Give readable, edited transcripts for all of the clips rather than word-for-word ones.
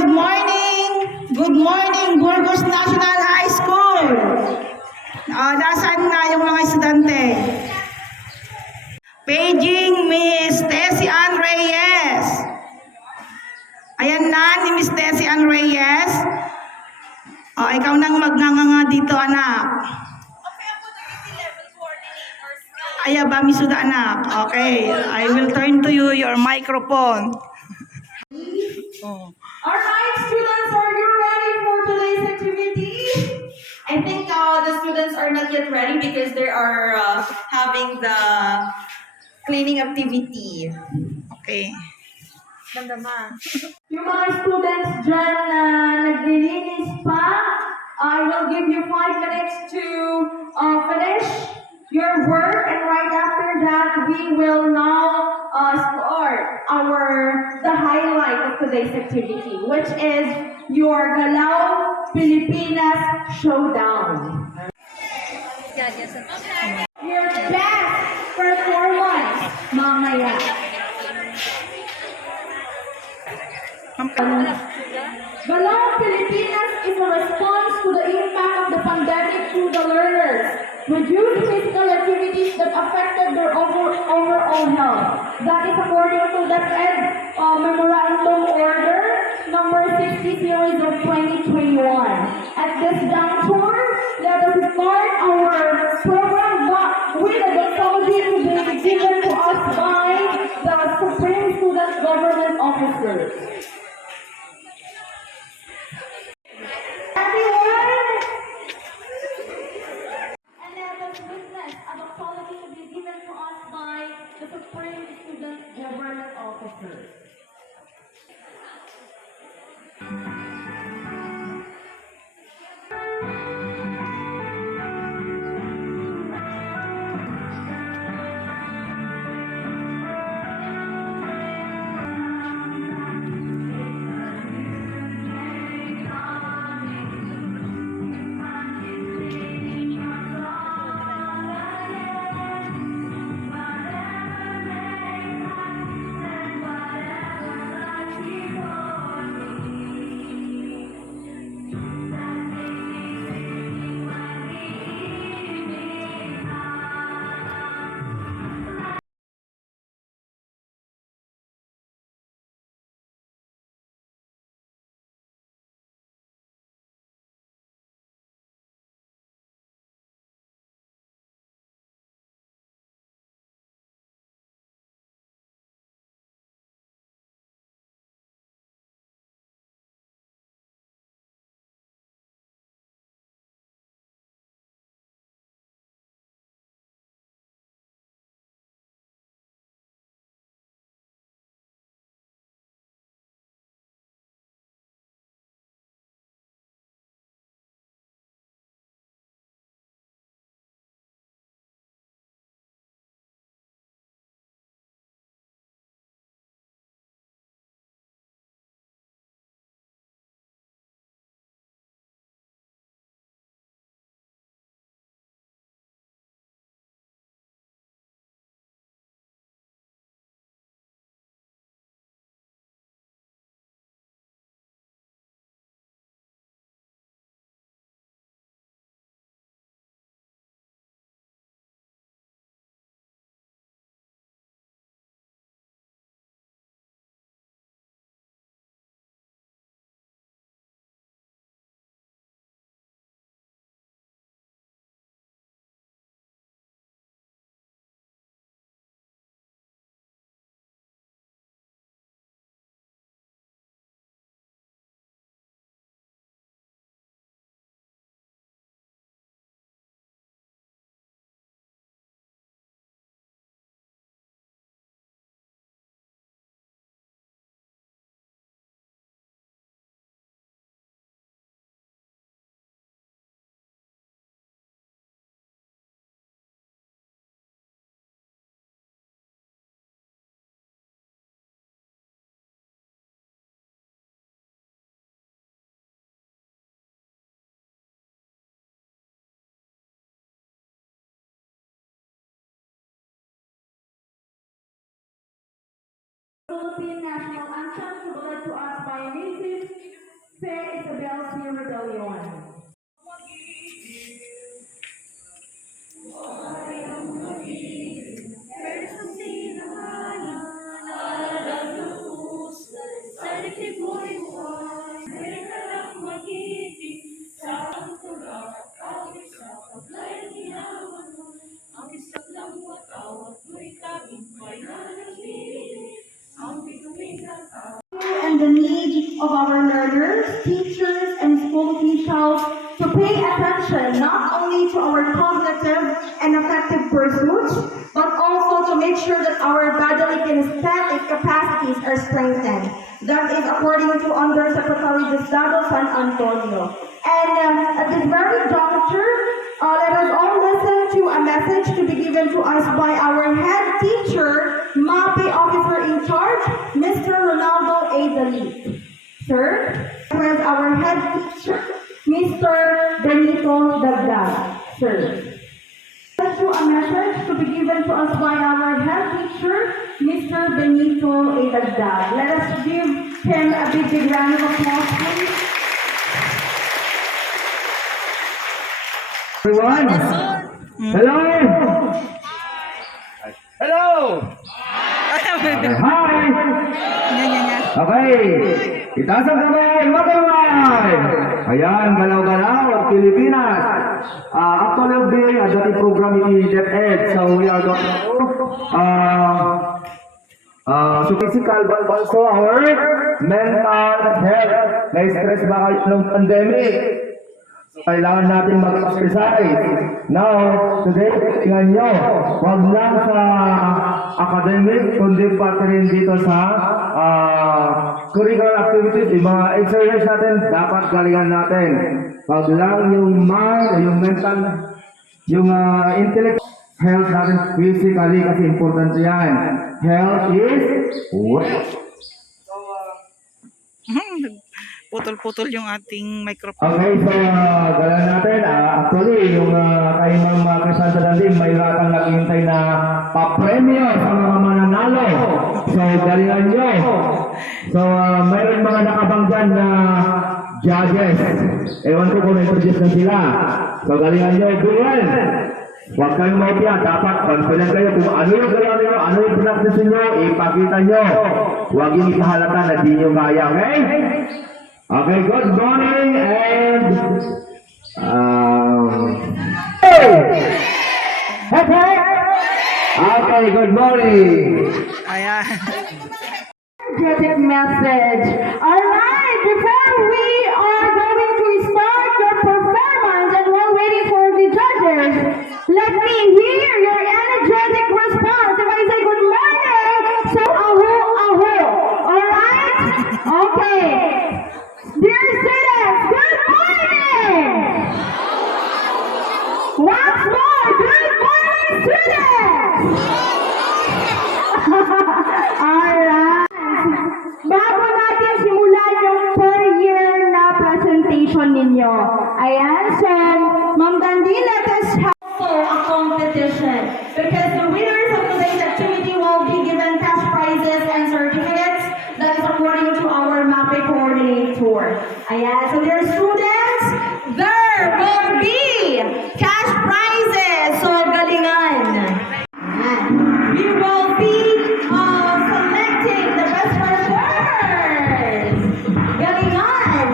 good morning! Good morning, Burgos National High School! Nasaan na yung mga estudyante? Paging Miss Tessie Ann Reyes. Ayan na ni Miss Tessie Ann Reyes. Ikaw nang magnanganga dito, anak. Aya ba, misuda, anak? Okay, I will turn to you your microphone. Alright, students, are you ready for today's activity? I think the students are not yet ready because they are having the cleaning activity. Okay. Yung mga students dyan na naglilinis pa, I will give you 5 minutes to finish your work, and right after that, we will now start the highlight of today's activity, which is your Galaw Pilipinas Showdown. Your best performance, mamaya. Galaw Pilipinas is a response to the impact of the pandemic to the learners, reduced physical activities that affected their overall health. That is according to the Ed Memorandum Order number 60 series of 2021. At this juncture, let us start our program with a doxology to be given to us by the Supreme Student Government Officers. The Supreme Student Government Officers. Philippine National Anthem to be led to us by Mrs. of our learners, teachers, and school officials to pay attention not only to our cognitive and affective pursuits, but also to make sure that our bodily kinesthetic capacities are strengthened. That is according to Undersecretary Diosdado San Antonio. And at this very juncture, let us all listen to a message to be given to us by our head teacher, MAPE officer in charge, Mr. Ronaldo A. Dalit. Sir, with our head teacher, Mr. Benito Dagdag. Sir. To a message to be given to us by our head teacher, Mr. Benito A. Dagdag. Let us give him a big round of applause, please. Everyone, hello. Hello. Hi. Okay. Itaas ang kamay. Magkamay. Ayan, galaw-galaw, Pilipinas. Actually, being a dating program in DepEd. So we are going so physical but also our mental health. Na-stress ba kayo ng pandemic? Kailangan natin mag-exercise. Now, today, tingnan nyo, wag lang sa academic, kundi pati rin dito sa curricular activities, yung mga exercise natin, dapat galingan natin. Wag lang yung mind, yung mental, yung intellect, health natin physically kasi important yan. Health is wealth. Putol-putol yung ating microphone. Okay, so galan natin. Actually, yung kay Ma'am Crisanta Dandim, may ratang naghihintay na papremyo sa mga mananalo. So, galingan nyo. So, mayroon mga nakabang dyan na judges. Ewan ko kung na-introduce na sila. So, galingan nyo. Duel! Huwag kayong maupya. Dapat confident kayo kung ano yung galaw nyo, ano yung practice nyo, ipakita nyo. Huwag yung ikahalata na di nyo kaya, okay? Okay, good morning and okay, good morning. Ayan. Energetic message. Alright, before we are going to start your performance and we're waiting for the judges, let me hear your energetic response. If I say good morning, so aho, aho. Alright? Okay. Dear students, good morning! Once more, good morning, students! Alright. Bago natin simulan yung per year na presentation ninyo. Ayan, so, Ma'am Dandy, let us have a competition. Because the winners of today's activity will be given cash prizes and certificates. That is according to our MAPE coordinator. Ayan, so dear students, there will be cash prizes. So, galingan. Ayan. We will be selecting the best performers. Galingan.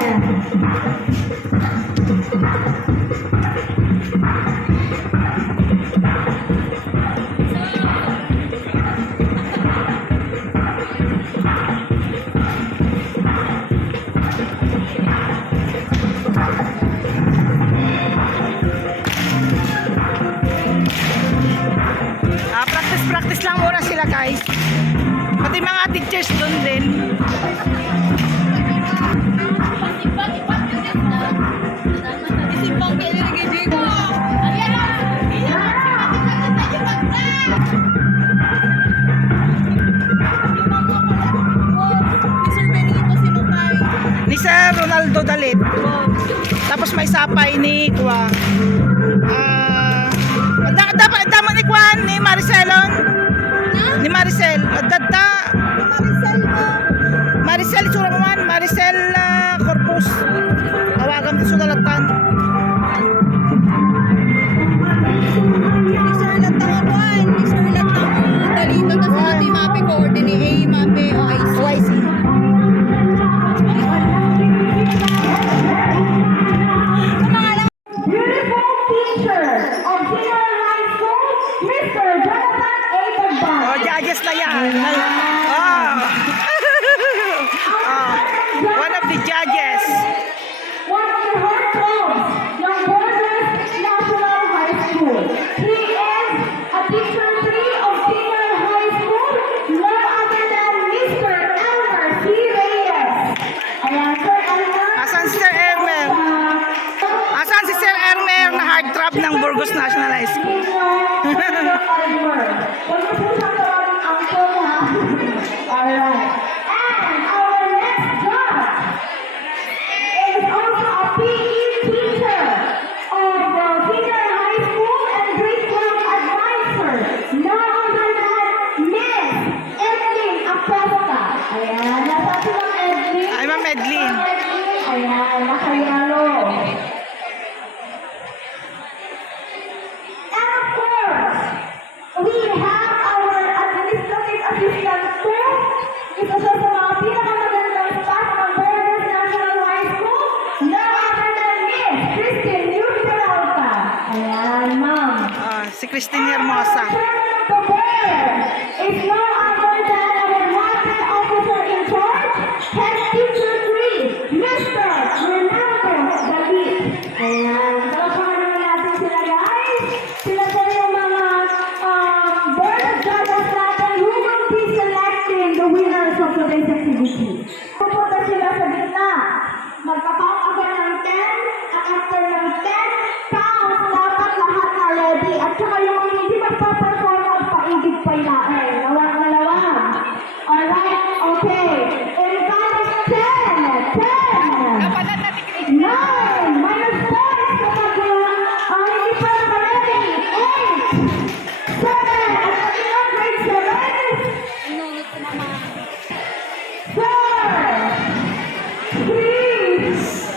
Practice lang muna sila, guys. Pati mga teachers doon din. Ni Sir Ronaldo Dalit. Tapos may sapay ni Kwa. Dapat ni Kwan ni Maricelon. Ni Maricel. Maricel Suraman, Maricel Corpus. Awagan sa Sudalatan. Sir Latang Kwan, Sir Latang Dalito na sa ating MAPE coordinate, MAPE OIC. Beautiful teacher of Senior High School, Mr. Jonathan A. Dagdag. Oh, judges na yan. Oh. One of Burgos National High School. Alright. And our next judge is also a PE teacher of the senior high school and grade 12 advisor. None other than Miss Edlin Acosta. Ayan, nasa si Ma'am Edlin. Ay, Ma'am Edlin. Ayan, nakayalo. And of course, we have our administrative assistant too. Ito siya sa mga pinakamagandang staff ng Burgos National High School. None other than Miss Christine New Peralta. Ayan, ma'am. Si Christine Hermosa. Chairman of the board is no other than our wanted officer in charge, head teacher 3, Mr. Ronaldo David. Ayan, talapakan naman natin sila guys. Sila po yung mga board of judges natin who will be selecting the winners of today's activity. Pupunta sila sa gitna. Magpa-count agad ng 10, at after ng 10 counts, dapat lahat na ready. At saka yung mga hindi magpa-perform at paigid pa ilain. Nawag na lawag. Alright, okay. In count of 10, 9, minus 4 kapag hindi pa ready. 8, 7, at pag grade 7, Inunod ko naman. 4, 3,